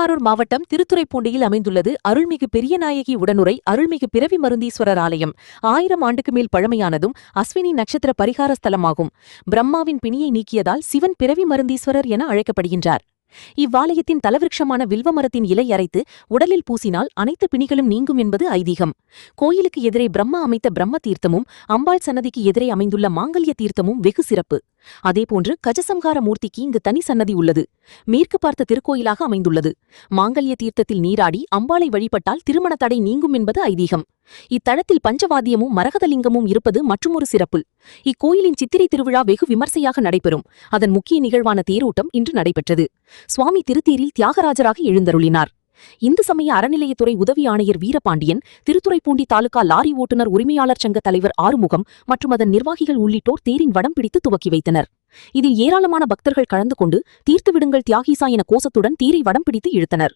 திருவாரூர் மாவட்டம் திருத்துறைப்பூண்டியில் அமைந்துள்ளது அருள்மிகு பெரியநாயகி உடனுரை அருள்மிகு பிறவி மருந்தீஸ்வரர் ஆலயம். 1000 ஆண்டுக்கு மேல் பழமையானதும் அஸ்வினி நட்சத்திர பரிகார ஸ்தலமாகும். பிரம்மாவின் பிணியை நீக்கியதால் சிவன் பிறவி மருந்தீஸ்வரர் என அழைக்கப்படுகின்றார். இவ்வாலயத்தின் தலவிருட்சமான வில்வமரத்தின் இலை அரைத்து உடலில் பூசினால் அனைத்து பிணிகளும் நீங்கும் என்பது ஐதீகம். கோயிலுக்கு எதிரே பிரம்மா அமைத்த பிரம்ம தீர்த்தமும் அம்பாள் சன்னதிக்கு எதிரே அமைந்துள்ள மாங்கல்ய தீர்த்தமும் வெகு சிறப்பு. அதேபோன்று கஜசம்ஹார மூர்த்திக்கு இங்கு தனி சன்னதி உள்ளது. மேற்கு பார்த்த திருக்கோயிலாக அமைந்துள்ளது. மாங்கல்ய தீர்த்தத்தில் நீராடி அம்பாளை வழிபட்டால் திருமண தடை நீங்கும் என்பது ஐதீகம். இத்தலத்தில் பஞ்சவாத்தியமும் மரகதலிங்கமும் இருப்பது மற்றுமொரு சிறப்பு. இக்கோயிலின் சித்திரை திருவிழா வெகு விமர்சையாக நடைபெறும். அதன் முக்கிய நிகழ்வான தேரோட்டம் இன்று நடைபெற்றது. சுவாமி திருத்தேரில் தியாகராஜராக எழுந்தருளினார். இந்து சமய அறநிலையத்துறை உதவி ஆணையர் வீரபாண்டியன், திருத்துறைப்பூண்டி தாலுகா லாரி ஓட்டுநர் உரிமையாளர் சங்க தலைவர் ஆறுமுகம் மற்றும் அதன் நிர்வாகிகள் உள்ளிட்டோர் தேரின் வடம் பிடித்து துவக்கி வைத்தனர். இதில் ஏராளமான பக்தர்கள் கலந்து கொண்டு தீர்த்து விடுங்கள் தியாகீசா என கோஷத்துடன் தேரை வடம் பிடித்து இழுத்தனர்.